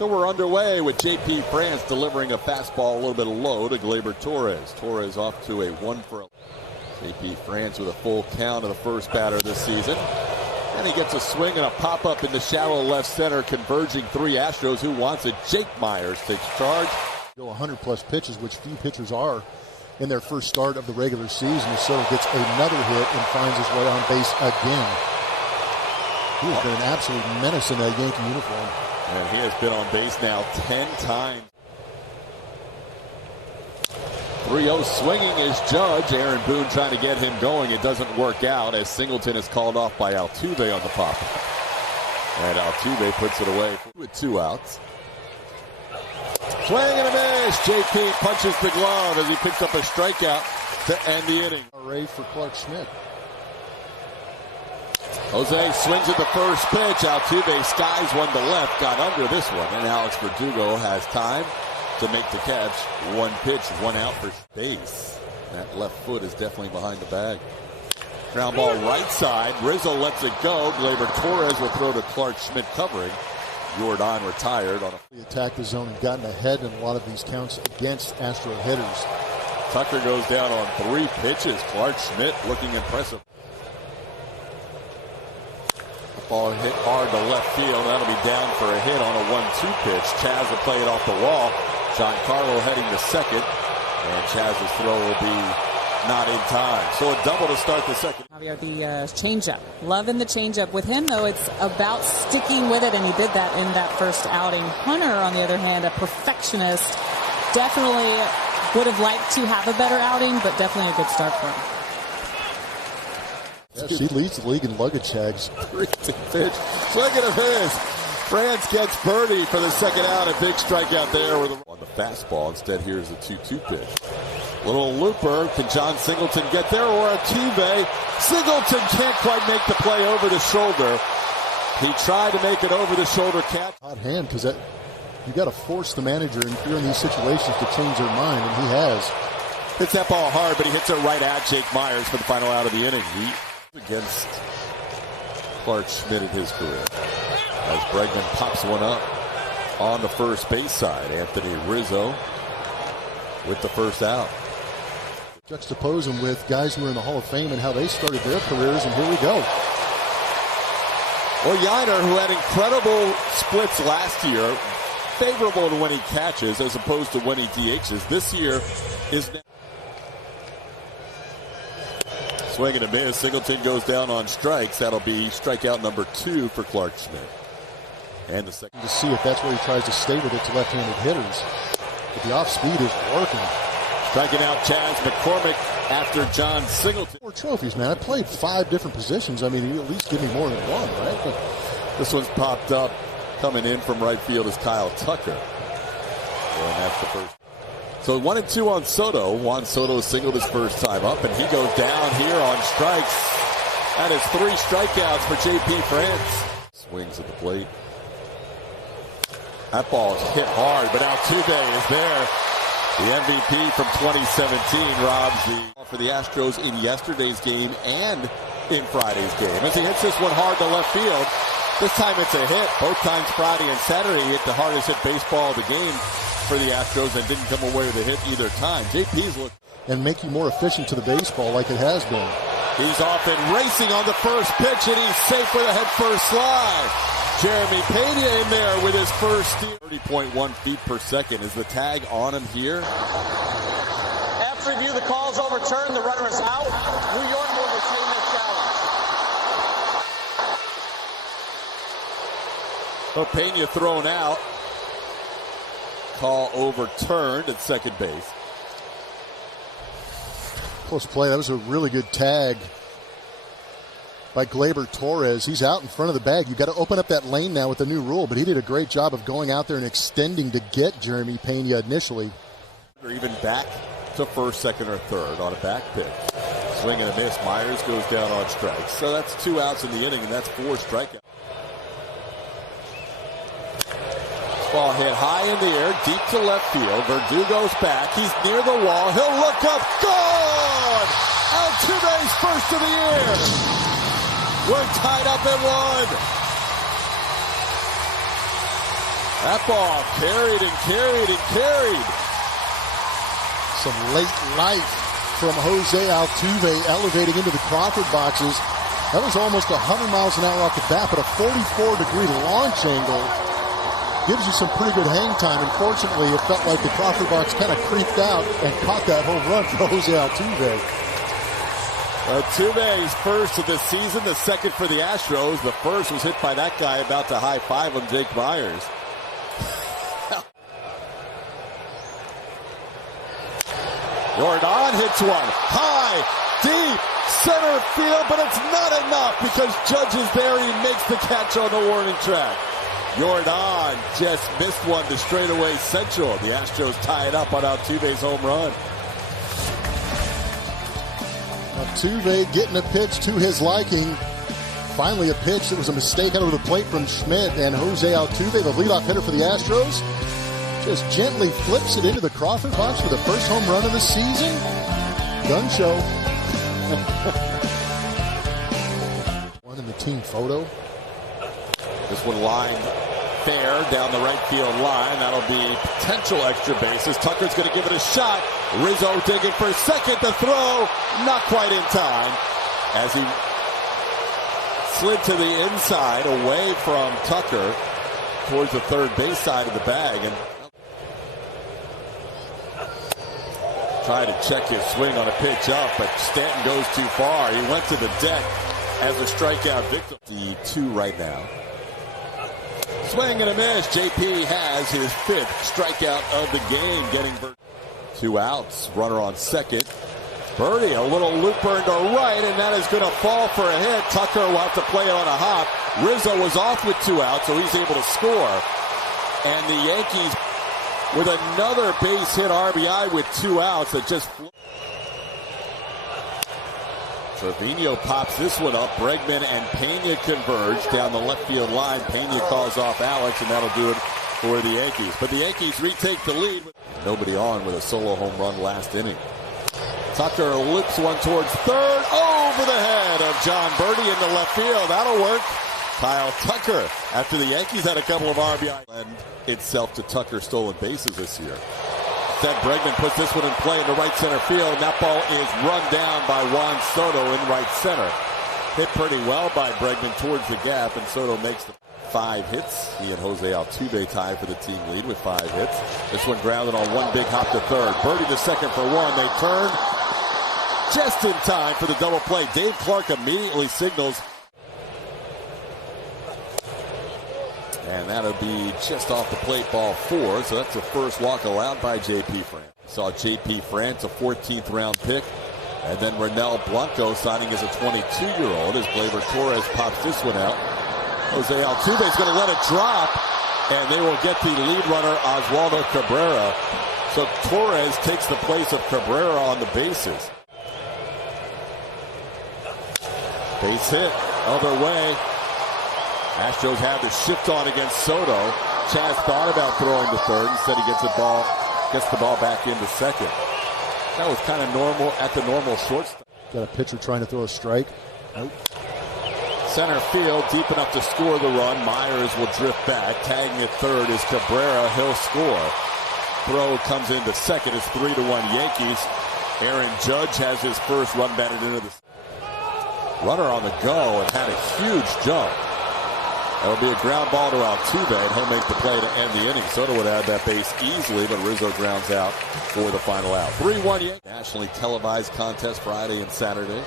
So we're underway with J.P. France delivering a fastball a little bit low to Gleyber Torres. Torres off to a 1-for. J.P. France with a full count of the first batter this season. And he gets a swing and a pop-up in the shallow left center, converging three Astros. Who wants it? Jake Myers takes charge. Go 100-plus pitches, which few pitchers are in their first start of the regular season. So gets another hit and finds his way on base again. He has been an absolute menace in that Yankee uniform. And he has been on base now 10 times. 3-0 swinging is Judge. Aaron Boone trying to get him going. It doesn't work out as Singleton is called off by Altuve on the pop. And Altuve puts it away with 2 outs. Swing and a miss. JP punches the glove as he picks up a strikeout to end the inning. Hooray for Clark Schmidt. Jose swings at the first pitch. Altuve skies one to left, got under this one, and Alex Verdugo has time to make the catch. 1 pitch, 1 out for base. That left foot is definitely behind the bag. Ground ball right side. Rizzo lets it go. Gleyber Torres will throw to Clark Schmidt covering. Jordan retired on He attacked the zone and gotten ahead in a lot of these counts against Astro hitters. Tucker goes down on 3 pitches. Clark Schmidt looking impressive. Ball hit hard to left field. That'll be down for a hit on a 1-2 pitch. Chaz will play it off the wall. Giancarlo heading to second. And Chaz's throw will be not in time. So a double to start the second. Javier, the changeup. Loving the changeup. With him, though, it's about sticking with it, and he did that in that first outing. Hunter, on the other hand, a perfectionist. Definitely would have liked to have a better outing, but definitely a good start for him. Yes, he leads the league in luggage tags. Pitch. Swing and a miss. France gets birdie for the second out. A big strikeout there on the fastball. Instead, here's a 2-2 pitch. Little looper. Can John Singleton get there or Altuve? Singleton can't quite make the play over the shoulder. He tried to make it over the shoulder catch. Hot hand, because you got to force the manager if you're in these situations to change their mind, and he has. Hits that ball hard, but he hits it right at Jake Myers for the final out of the inning. Against Clark Schmidt in his career. As Bregman pops one up on the first base side. Anthony Rizzo with the first out. Juxtapose them with guys who are in the Hall of Fame and how they started their careers, and here we go. Well, Yiner, who had incredible splits last year, favorable to when he catches as opposed to when he DHs. This year is now. Swing and a miss. Singleton goes down on strikes. That'll be strikeout number 2 for Clark Schmidt. And the second to see if that's where he tries to stay with it to left-handed hitters. But the off-speed is working. Striking out Chaz McCormick after John Singleton. 4 trophies, man. I played 5 different positions. I mean, you at least give me more than 1, right? This one's popped up. Coming in from right field is Kyle Tucker. And that's the first. So 1-2 on Soto. Juan Soto singled his first time up, and he goes down here on strikes. That is 3 strikeouts for J.P. France. Swings at the plate. That ball is hit hard, but Altuve is there. The MVP from 2017 robs the for the Astros in yesterday's game and in Friday's game. As he hits this one hard to left field. This time it's a hit. Both times Friday and Saturday he hit the hardest hit baseball of the game for the Astros and didn't come away with a hit either time. JP's look and make you more efficient to the baseball like it has been. He's off and racing on the first pitch, and he's safe with a head-first slide. Jeremy Pena in there with his first steal. 30.1 feet per second. Is the tag on him here? After review, the call is overturned. The runner is out. New York will retain this challenge. So Pena thrown out. Call overturned at second base. Close play. That was a really good tag by Gleyber Torres. He's out in front of the bag. You've got to open up that lane now with the new rule, but he did a great job of going out there and extending to get Jeremy Pena initially. Or even back to first, second, or third on a back pitch. Swing and a miss. Myers goes down on strikes. So that's 2 outs in the inning, and that's 4 strikeouts. Ball hit high in the air, deep to left field. Verdugo's back. He's near the wall. He'll look up. Gone! Altuve's first of the year. We're tied up at 1. That ball carried and carried and carried. Some late life from Jose Altuve elevating into the Crawford boxes. That was almost 100 miles an hour off the bat, but a 44-degree launch angle gives you some pretty good hang time. Unfortunately, it felt like the Crawford box kind of creeped out and caught that home run for Jose Altuve. Altuve's first of the season, the second for the Astros. The first was hit by that guy about to high-five him, Jake Myers. Jordan hits one high, deep, center field, but it's not enough because Judge is there. He makes the catch on the warning track. Jordan just missed one to straightaway central. The Astros tie it up on Altuve's home run. Altuve getting a pitch to his liking. Finally a pitch that was a mistake out of the plate from Schmidt, and Jose Altuve, the leadoff hitter for the Astros, just gently flips it into the Crawford box for the first home run of the season. Gun show. One in the team photo. This one lined fair down the right field line. That'll be potential extra bases. Tucker's going to give it a shot. Rizzo digging for second. The throw, not quite in time, as he slid to the inside away from Tucker towards the third base side of the bag, and tried to check his swing on a pitch up, but Stanton goes too far. He went to the deck as a strikeout victim. The two right now. Swing and a miss. JP has his fifth strikeout of the game, getting 2 outs. Runner on second. Birdie, a little loop burn to right, and that is going to fall for a hit. Tucker will have to play it on a hop. Rizzo was off with 2 outs, so he's able to score. And the Yankees with another base hit RBI with 2 outs that just flew. Trevino pops this one up. Bregman and Pena converge down the left field line. Pena calls off Alex, and that'll do it for the Yankees. But the Yankees retake the lead. Nobody on with a solo home run last inning. Tucker loops one towards third, over the head of John Birdie into left field. That'll work. Kyle Tucker, after the Yankees had a couple of RBI, lend itself to Tucker stolen bases this year. Instead, Bregman puts this one in play in the right center field, and that ball is run down by Juan Soto in right center. Hit pretty well by Bregman towards the gap, and Soto makes the 5 hits. He and Jose Altuve tied for the team lead with 5 hits. This one grounded on one big hop to third. Birdie to second for one. They turn just in time for the double play. Dave Clark immediately signals. And that'll be just off the plate, ball 4. So that's the first walk allowed by J.P. France. Saw J.P. France, a 14th round pick. And then Ronel Blanco signing as a 22-year-old as Gleyber Torres pops this one out. Jose Altuve is going to let it drop. And they will get the lead runner, Oswaldo Cabrera. So Torres takes the place of Cabrera on the bases. Base hit, other way. Astros have the shift on against Soto. Chaz thought about throwing to third. Instead, he gets the ball back into second. That was kind of normal at the normal shortstop. Got a pitcher trying to throw a strike. Nope. Center field, deep enough to score the run. Myers will drift back. Tagging at third is Cabrera. He'll score. Throw comes into second. It's 3-1 Yankees. Aaron Judge has his first run batted into the runner on the go and had a huge jump. That'll be a ground ball to Altuve, and he'll make the play to end the inning. Soto would have that base easily, but Rizzo grounds out for the final out. 3-1 Yankees. Nationally televised contest Friday and Saturday.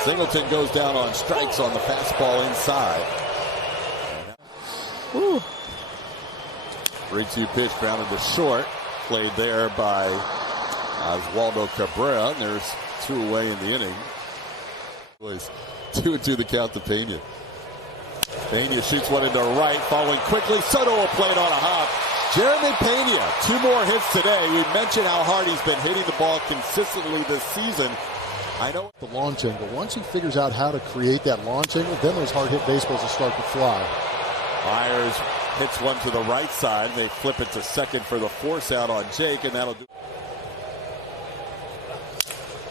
Singleton goes down on strikes on the fastball inside. 3-2 pitch grounded to short. Played there by Oswaldo Cabrera. And there's 2 away in the inning. 2-2 the count to Pena. Pena shoots one into right, following quickly. Soto will play it on a hop. Jeremy Pena, 2 more hits today. We mentioned how hard he's been hitting the ball consistently this season. I know the launch angle. Once he figures out how to create that launch angle, then those hard hit baseballs will start to fly. Myers hits one to the right side. They flip it to second for the force out on Jake, and that'll do.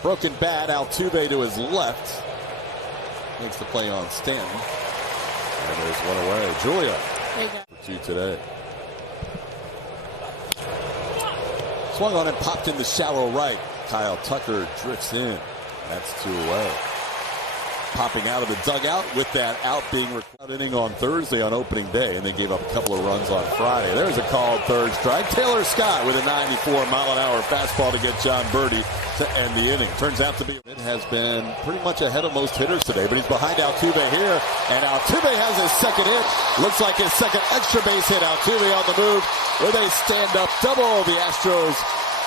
Broken bat, Altuve to his left. Makes the play on Stanton. And there's one away. Julia for 2 today. Swung on and popped in the shallow right. Kyle Tucker drifts in. That's 2 away. Popping out of the dugout with that out being recorded inning on Thursday on opening day, and they gave up a couple of runs on Friday. There's a called third strike. Taylor Scott with a 94-mile-an-hour fastball to get John Birdie to end the inning. Turns out to be, it has been pretty much ahead of most hitters today, but he's behind Altuve here, and Altuve has his second hit. Looks like his second extra base hit. Altuve on the move with a stand-up double. The Astros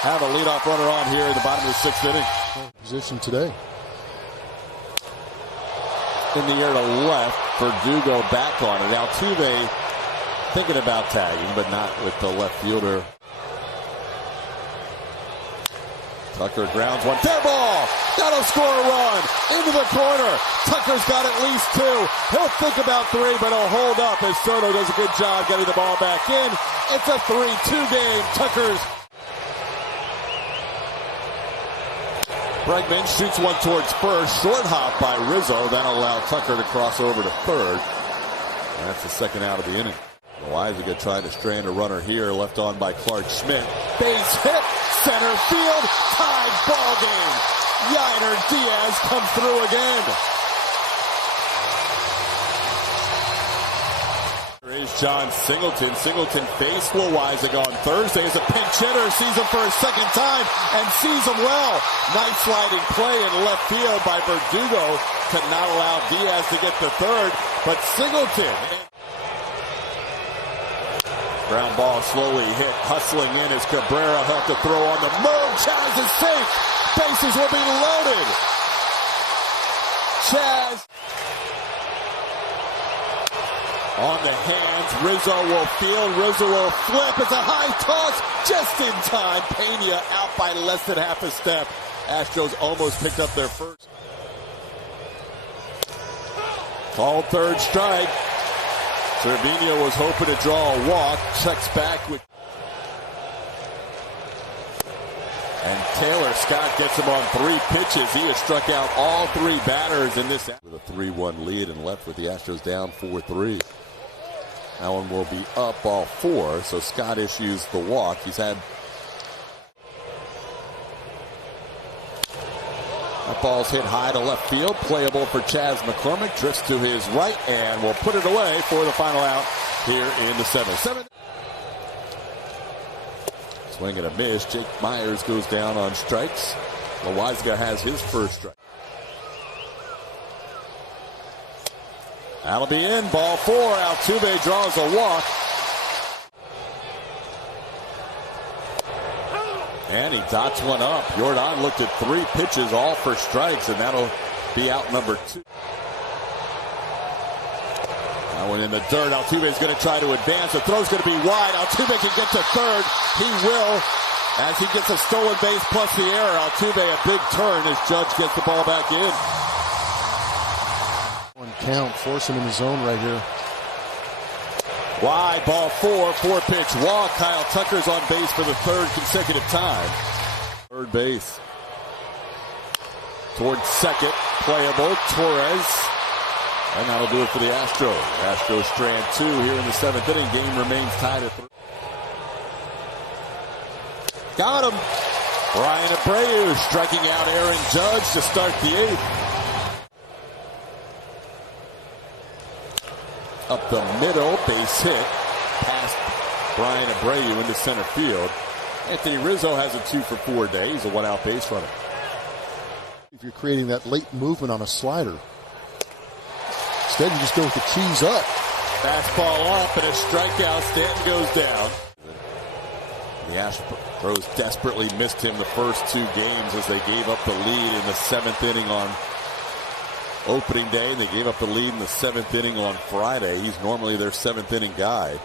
have a leadoff runner on here in the bottom of the 6th inning. Position today. In the air to left, Verdugo back on it. Altuve thinking about tagging, but not with the left fielder. Tucker grounds one. Fair ball! That'll score a run! Into the corner! Tucker's got at least 2. He'll think about 3, but he'll hold up as Soto does a good job getting the ball back in. It's a 3-2 game. Tucker's Bregman shoots one towards first. Short hop by Rizzo. That'll allow Tucker to cross over to third. And that's the second out of the inning. Loaizaga trying to strand a runner here. Left on by Clark Schmidt. Base hit. Center field. Tied ball game. Yainer Diaz comes through again. Here's John Singleton. Singleton faced Loaizaga on Thursday as a pinch hitter. Sees him for a second time and sees him well. Nice sliding play in left field by Verdugo to not allow Diaz to get to third. But Singleton. Ground ball slowly hit. Hustling in as Cabrera helped to throw on the move. Chaz is safe. Bases will be loaded. Chaz. On the hands, Rizzo will field, Rizzo will flip. It's a high toss, just in time. Pena out by less than half a step. Astros almost picked up their first. Called third strike. Cervinho was hoping to draw a walk. Checks back with. And Taylor Scott gets him on 3 pitches. He has struck out all 3 batters in this. With a 3-1 lead and left with the Astros down 4-3. That one will be up all 4, so Scott issues the walk. He's had. That ball's hit high to left field. Playable for Chas McCormick. Drifts to his right and will put it away for the final out here in the 7th. Swing and a miss. Jake Myers goes down on strikes. Loaizaga has his first strike. That'll be in. Ball 4. Altuve draws a walk. And he dots one up. Jordan looked at 3 pitches, all for strikes, and that'll be out number 2. That one in the dirt. Altuve's going to try to advance. The throw's going to be wide. Altuve can get to third. He will, as he gets a stolen base plus the error. Altuve a big turn as Judge gets the ball back in. One count, force him in the zone right here. Wide, ball 4, 4-pitch walk. Kyle Tucker's on base for the 3rd consecutive time. Third base. Towards second, playable, Torres. And that'll do it for the Astros. Astros strand 2 here in the 7th inning. Game remains tied at 3. Got him. Brian Abreu striking out Aaron Judge to start the 8th. Up the middle, base hit, past Brian Abreu into center field. Anthony Rizzo has a 2 for 4 day. He's a 1-out base runner. If you're creating that late movement on a slider, instead you just go with the cheese up. Fastball up and a strikeout. Stanton goes down. The Astros desperately missed him the first 2 games as they gave up the lead in the 7th inning on opening day. They gave up the lead in the 7th inning on Friday. He's normally their 7th inning guy.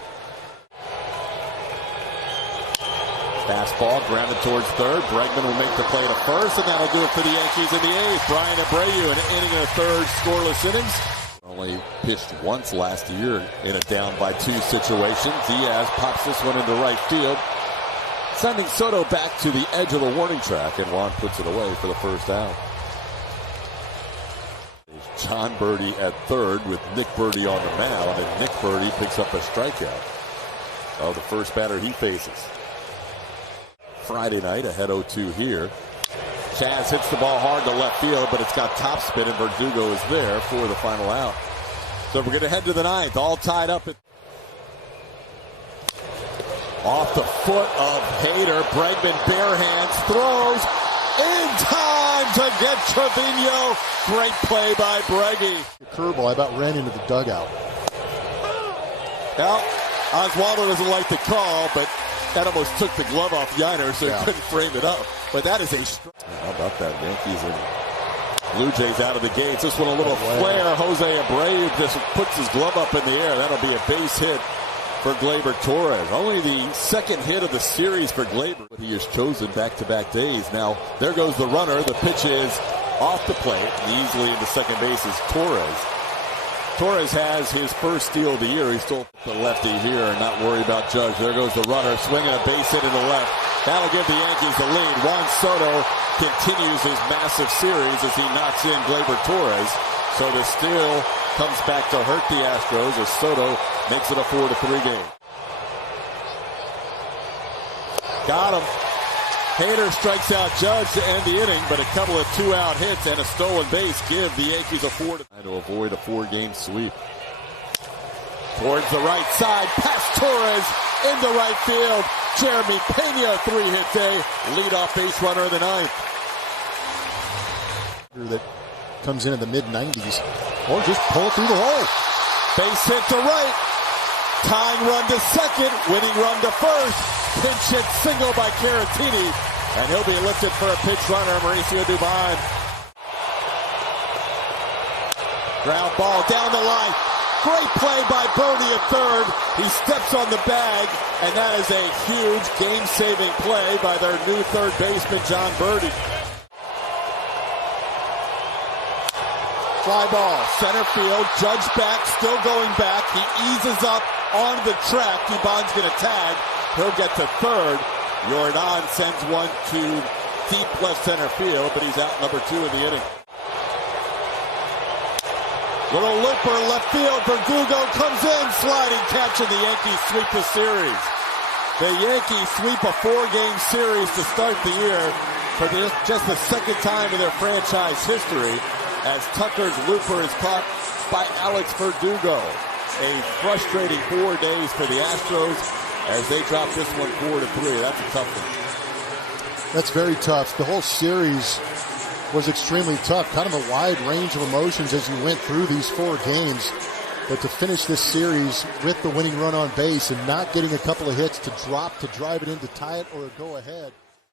Fastball grounded towards third. Bregman will make the play to first, and that'll do it for the Yankees in the 8th. Brian Abreu, an inning and a third, scoreless innings. Only pitched once last year in a down by 2 situation. Diaz pops this one into right field, sending Soto back to the edge of the warning track, and Juan puts it away for the first out. There's John Birdie at third with Nick Birdie on the mound, and Nick Birdie picks up a strikeout of the first batter he faces. Friday night. Ahead 0-2 here. Chaz hits the ball hard to left field, but it's got top spin, and Verdugo is there for the final out. So we're going to head to the ninth, all tied up. Off the foot of Hader, Bregman bare hands, throws in time to get Trevino. Great play by Breggy. Curveball, I about ran into the dugout. Well, Oswaldo doesn't like the call, but that almost took the glove off Yiner, so he couldn't frame it up. But that is a strike. How about that? Yankees and Blue Jays out of the gates. This one a little flare. Jose Abreu just puts his glove up in the air. That'll be a base hit for Gleyber Torres. Only the second hit of the series for Gleyber. He has chosen back-to-back days. Now, there goes the runner. The pitch is off the plate. Easily into second base is Torres. Torres has his first steal of the year. He's still the lefty here and not worry about Judge. There goes the runner, swinging a base hit in the left. That'll give the Yankees the lead. Juan Soto continues his massive series as he knocks in Gleyber Torres. So the steal comes back to hurt the Astros as Soto makes it a 4-3 game. Got him. Hader strikes out Judge to end the inning, but a couple of two-out hits and a stolen base give the Yankees a 4-3 to avoid a 4-game sweep. Towards the right side, past Torres into right field. Jeremy Pena, 3-hit day, leadoff base runner of the ninth. That comes in the mid-90s, or just pull through the hole. Base hit to right. Tying run to second, winning run to first. Pinch hit single by Caratini, and he'll be lifted for a pitch runner, Mauricio Dubon. Ground ball down the line. Great play by Bernie at third. He steps on the bag, and that is a huge game-saving play by their new third baseman, John Birdie. Fly ball, center field, Judge back, still going back. He eases up on the track. Dubon's going to tag. He'll get to third. Jordan sends one to deep left center field, but he's out number 2 in the inning. Little looper left field. Verdugo comes in, sliding catch, and the Yankees sweep the series. The Yankees sweep a 4-game series to start the year for just the second time in their franchise history, as Tucker's looper is caught by Alex Verdugo. A frustrating 4 days for the Astros as they drop this one 4-3. That's a tough one. That's very tough. The whole series was extremely tough. Kind of a wide range of emotions as you went through these 4 games. But to finish this series with the winning run on base and not getting a couple of hits to drop to drive it in to tie it or go ahead.